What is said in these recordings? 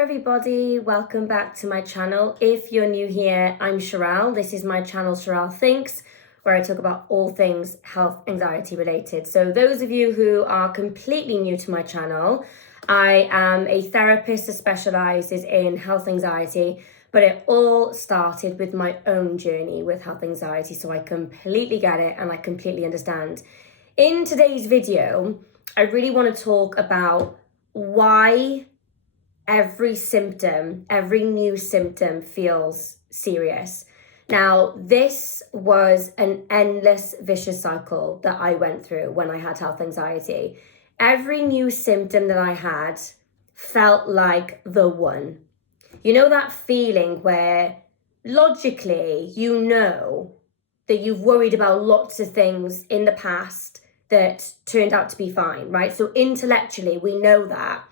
everybody, welcome back to my channel. If you're new here, I'm Sharal. This is my channel Sharal Thinks, where I talk about all things health anxiety related. So those of you who are completely new to my channel, I am a therapist that specializes in health anxiety, but it all started with my own journey with health anxiety, so I completely get it and I completely understand. In today's video, I really want to talk about why every new symptom feels serious. Now, this was an endless vicious cycle that I went through when I had health anxiety. Every new symptom that I had felt like the one. You know that feeling where logically you know that you've worried about lots of things in the past that turned out to be fine, right? So intellectually we know that.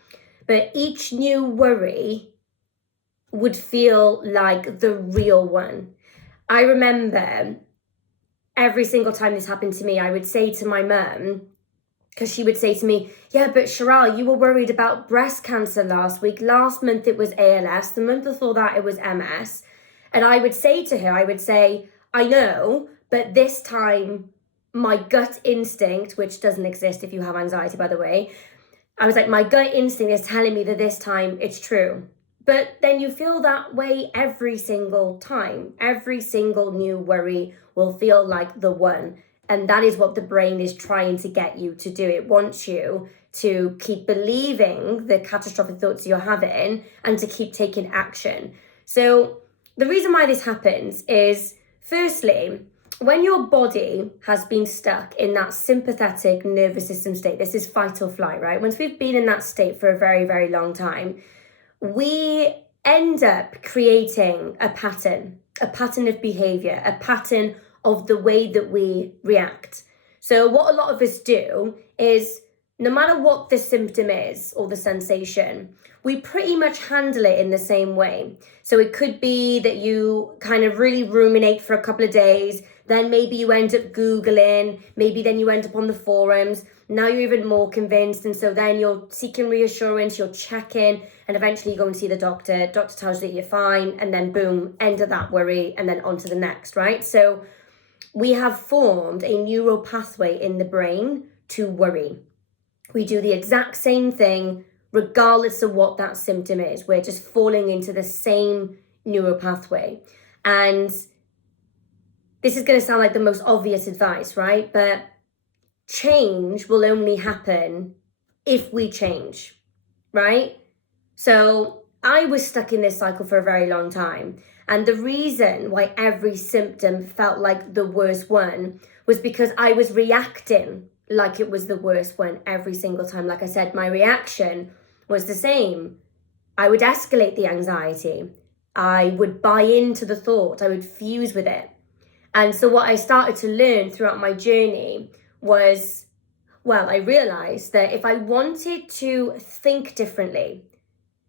But each new worry would feel like the real one. I remember every single time this happened to me, I would say to my mum, because she would say to me, yeah, but Sharal, you were worried about breast cancer last week. Last month it was ALS. The month before that it was MS. And I would say to her, I know, but this time my gut instinct, which doesn't exist if you have anxiety, by the way, I was like, my gut instinct is telling me that this time it's true. But then you feel that way every single time. Every single new worry will feel like the one. And that is what the brain is trying to get you to do. It wants you to keep believing the catastrophic thoughts you're having and to keep taking action. So the reason why this happens is, firstly, when your body has been stuck in that sympathetic nervous system state, this is fight or flight, right? Once we've been in that state for a very, very long time, we end up creating a pattern of behavior, a pattern of the way that we react. So what a lot of us do is, no matter what the symptom is or the sensation, we pretty much handle it in the same way. So it could be that you kind of really ruminate for a couple of days, then maybe you end up Googling, maybe then you end up on the forums. Now you're even more convinced, and so then you're seeking reassurance, you're checking, and eventually you go and see the doctor. Doctor tells you that you're fine, and then boom, end of that worry, and then on to the next, right? So we have formed a neural pathway in the brain to worry. We do the exact same thing regardless of what that symptom is. We're just falling into the same neural pathway. And this is going to sound like the most obvious advice, right? But change will only happen if we change, right? So I was stuck in this cycle for a very long time. And the reason why every symptom felt like the worst one was because I was reacting like it was the worst one every single time. Like I said, my reaction was the same. I would escalate the anxiety. I would buy into the thought. I would fuse with it. And so what I started to learn throughout my journey was, I realized that if I wanted to think differently,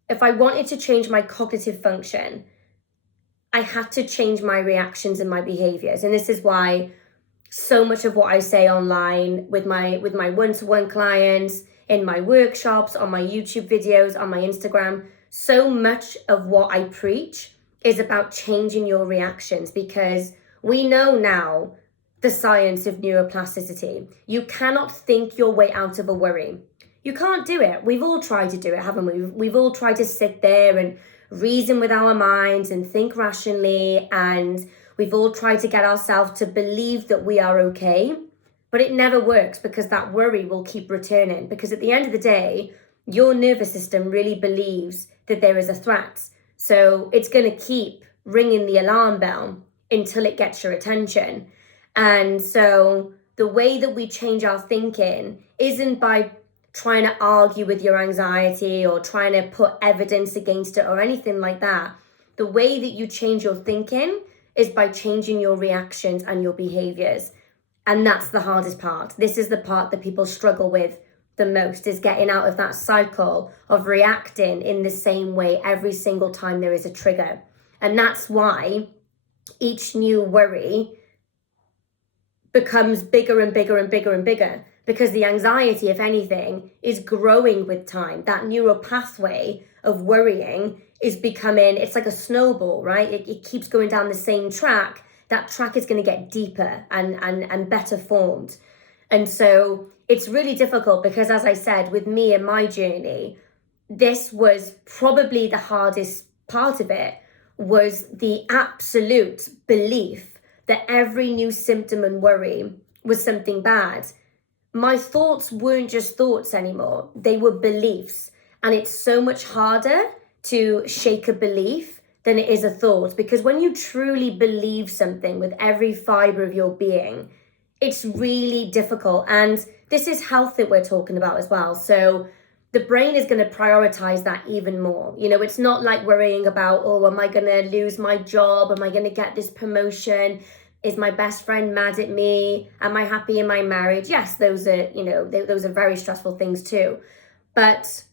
if I wanted to change my cognitive function, I had to change my reactions and my behaviors. And this is why so much of what I say online with my one-to-one clients, in my workshops, on my YouTube videos, on my Instagram, so much of what I preach is about changing your reactions, because we know now the science of neuroplasticity. You cannot think your way out of a worry. You can't do it. We've all tried to do it, haven't we? We've all tried to sit there and reason with our minds and think rationally, and we've all tried to get ourselves to believe that we are okay, but it never works, because that worry will keep returning. Because at the end of the day, your nervous system really believes that there is a threat. So it's going to keep ringing the alarm bell until it gets your attention. And so the way that we change our thinking isn't by trying to argue with your anxiety or trying to put evidence against it or anything like that. The way that you change your thinking is by changing your reactions and your behaviors. And that's the hardest part. This is the part that people struggle with the most, is getting out of that cycle of reacting in the same way every single time there is a trigger. And that's why each new worry becomes bigger and bigger and bigger and bigger, because the anxiety, if anything, is growing with time. That neural pathway of worrying is becoming, it's like a snowball, right? It keeps going down the same track. That track is going to get deeper and better formed. And so it's really difficult because, as I said, with me and my journey, this was probably the hardest part of it, was the absolute belief that every new symptom and worry was something bad. My thoughts weren't just thoughts anymore. They were beliefs. And it's so much harder to shake a belief than it is a thought, because when you truly believe something with every fiber of your being, it's really difficult. And this is health that we're talking about as well. So the brain is going to prioritize that even more. You know, it's not like worrying about, oh, am I going to lose my job? Am I going to get this promotion? Is my best friend mad at me? Am I happy in my marriage? Yes, those are, you know, those are very stressful things too. But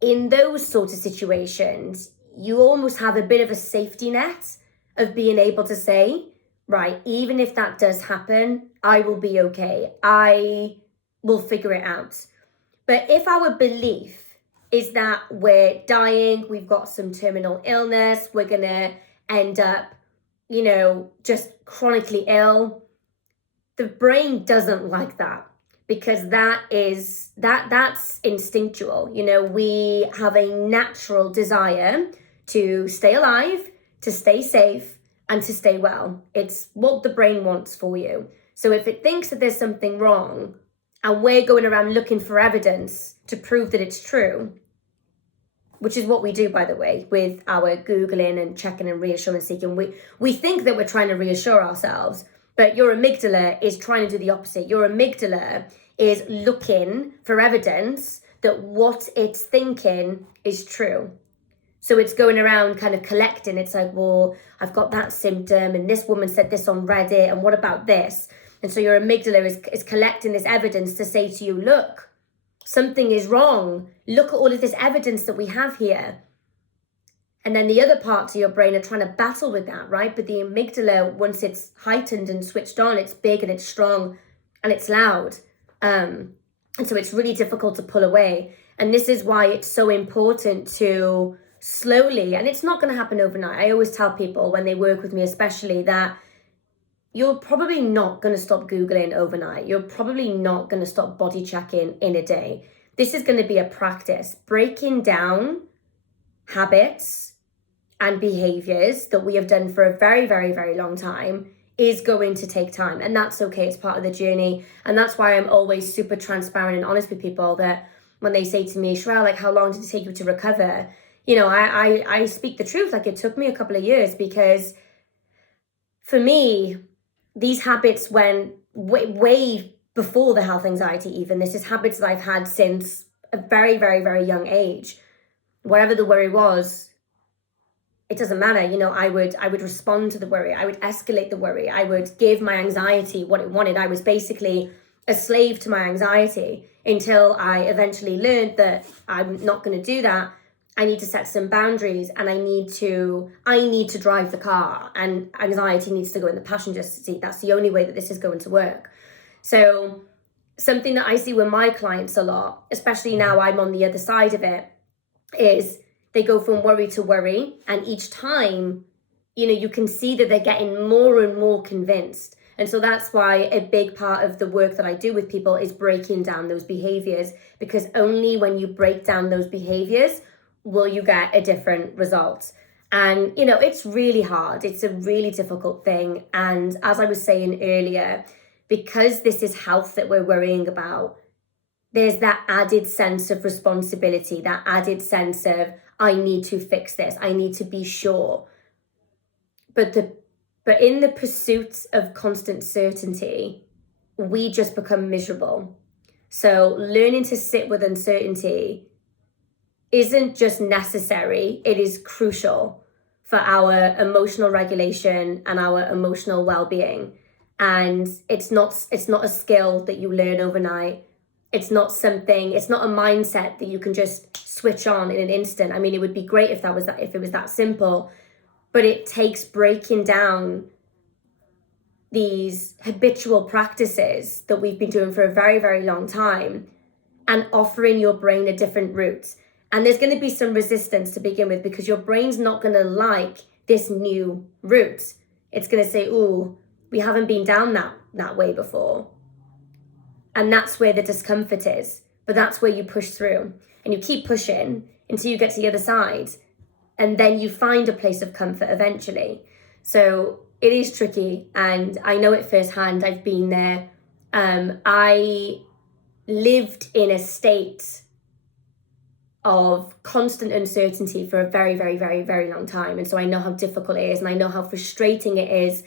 in those sorts of situations, you almost have a bit of a safety net of being able to say, right, even if that does happen, I will be okay. I will figure it out. But if our belief is that we're dying, we've got some terminal illness, we're going to end up, you know, just chronically ill, the brain doesn't like that, because that's instinctual. You know, we have a natural desire to stay alive, to stay safe, and to stay well. It's what the brain wants for you. So if it thinks that there's something wrong, and we're going around looking for evidence to prove that it's true, which is what we do, by the way, with our Googling and checking and reassurance seeking. We think that we're trying to reassure ourselves, but your amygdala is trying to do the opposite. Your amygdala is looking for evidence that what it's thinking is true. So it's going around kind of collecting. It's like, well, I've got that symptom, and this woman said this on Reddit, and what about this? And so your amygdala is collecting this evidence to say to you, look, something is wrong. Look at all of this evidence that we have here. And then the other parts of your brain are trying to battle with that, right? But the amygdala, once it's heightened and switched on, it's big and it's strong and it's loud. And so it's really difficult to pull away. And this is why it's so important to slowly, and it's not going to happen overnight. I always tell people when they work with me, especially, that you're probably not going to stop Googling overnight. You're probably not going to stop body checking in a day. This is going to be a practice. Breaking down habits and behaviors that we have done for a very, very, very long time is going to take time. And that's okay. It's part of the journey. And that's why I'm always super transparent and honest with people, that when they say to me, Sherelle, like, how long did it take you to recover? You know, I speak the truth. Like, it took me a couple of years, because for me, these habits went way before the health anxiety even. This is habits that I've had since a very, very, very young age. Wherever the worry was, it doesn't matter. You know, I would respond to the worry. I would escalate the worry. I would give my anxiety what it wanted. I was basically a slave to my anxiety until I eventually learned that I'm not going to do that. I need to set some boundaries, and I need to drive the car, and anxiety needs to go in the passenger seat. That's the only way that this is going to work. So something that I see with my clients a lot, especially now I'm on the other side of it, is they go from worry to worry. And each time, you know, you can see that they're getting more and more convinced. And so that's why a big part of the work that I do with people is breaking down those behaviors, because only when you break down those behaviors will you get a different result. And, you know, it's really hard. It's a really difficult thing. And as I was saying earlier, because this is health that we're worrying about, there's that added sense of responsibility, that added sense of, I need to fix this. I need to be sure. But in the pursuit of constant certainty, we just become miserable. So learning to sit with uncertainty isn't just necessary, it is crucial for our emotional regulation and our emotional well-being. And it's not a skill that you learn overnight. It's not a mindset that you can just switch on in an instant. I mean, it would be great if it was that simple, but it takes breaking down these habitual practices that we've been doing for a very, very long time and offering your brain a different route. And there's going to be some resistance to begin with because your brain's not going to like this new route. It's going to say, oh, we haven't been down that way before. And that's where the discomfort is. But that's where you push through. And you keep pushing until you get to the other side. And then you find a place of comfort eventually. So it is tricky. And I know it firsthand. I've been there. I lived in a state of constant uncertainty for a very, very, very, very long time. And so I know how difficult it is, and I know how frustrating it is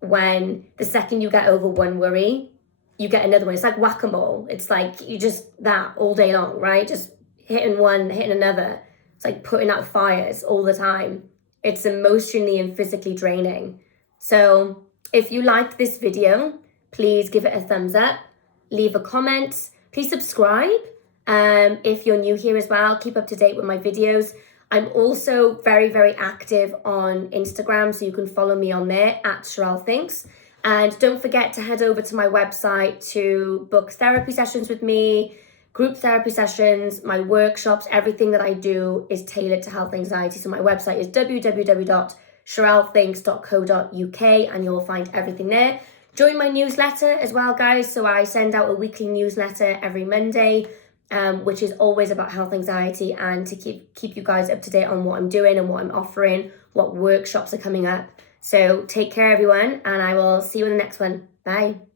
when the second you get over one worry, you get another one. It's like whack-a-mole. It's like you just that all day long, right? Just hitting one, hitting another. It's like putting out fires all the time. It's emotionally and physically draining. So if you liked this video, please give it a thumbs up, leave a comment, please subscribe. If you're new here as well, keep up to date with my videos. I'm also very, very active on Instagram, so you can follow me on there at Cheryl Thinks. And don't forget to head over to my website to book therapy sessions with me, group therapy sessions, my workshops. Everything that I do is tailored to health anxiety. So my website is www.cherylthinks.co.uk, and you'll find everything there. Join my newsletter as well, guys. So I send out a weekly newsletter every Monday, which is always about health anxiety and to keep you guys up to date on what I'm doing and what I'm offering, what workshops are coming up. So take care, everyone, and I will see you in the next one. Bye.